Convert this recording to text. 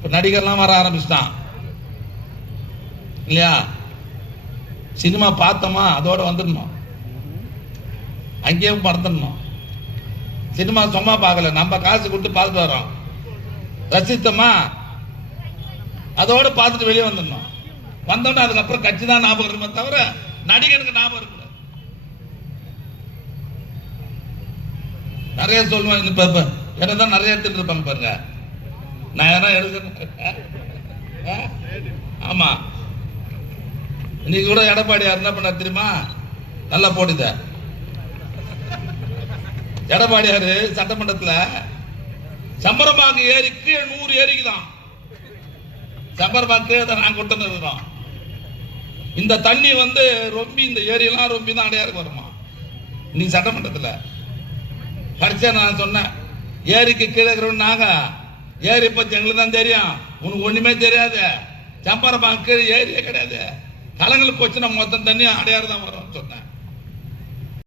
இப்போ நடிகர்லாம் வர ஆரம்பிச்சிட்டான். இல்லையா? சினிமா பார்த்தோமா அதோட வந்துடணும். அங்கேயே மறந்துடணும் சினிமா சும்மா பார்க்கல நம்ம காசு கொடுத்து பார்த்துட்டு வரோம் ரசித்தோமா? அதோட பார்த்துட்டு வெளியே வந்துடணும். வந்தோடனே அதுக்கப்புறம் கட்சி தான் ஞாபகம் இருக்குமே தவிர நடிகனுக்கு ஞாபகம் இருக்கு நிறைய சொல்லுவேன் இந்த இப்போ என்ன தான் நிறைய எடுத்துட்டு இருப்பாங்க பாருங்க. நான் எதனா எடுக்கணும் ஆமா. இன்னைக்கு கூட எடப்பாடியார் என்ன பண்ணார் தெரியுமா? நல்லா போட்டுத எடப்பாடியார் சட்டமன்றத்தில் சம்பரமாக்கு ஏரி கீழே நூறு ஏரிக்கு தான் சம்பரமாக்கு கீழே தான் நாங்கள் கொண்டு இருக்கிறோம் இந்த தண்ணி வந்து ரொம்பி இந்த ஏரியெல்லாம் ரொம்பி தான் அடையாருக்கு வருமா? இன்னைக்கு சட்டமன்றத்தில். படிச்சேன் நான் சொன்னேன். ஏரிக்கு கீழே இருக்கிறவன் நாங்கள் ஏரி பத்தி எங்களுக்கு தான் தெரியும். உனக்கு ஒண்ணுமே தெரியாது. சம்பரம் கீழே ஏரியே கிடையாது. கலங்களுக்கு போச்சுன்னா மொத்தம் தண்ணி அடையாறு தான் வரும்.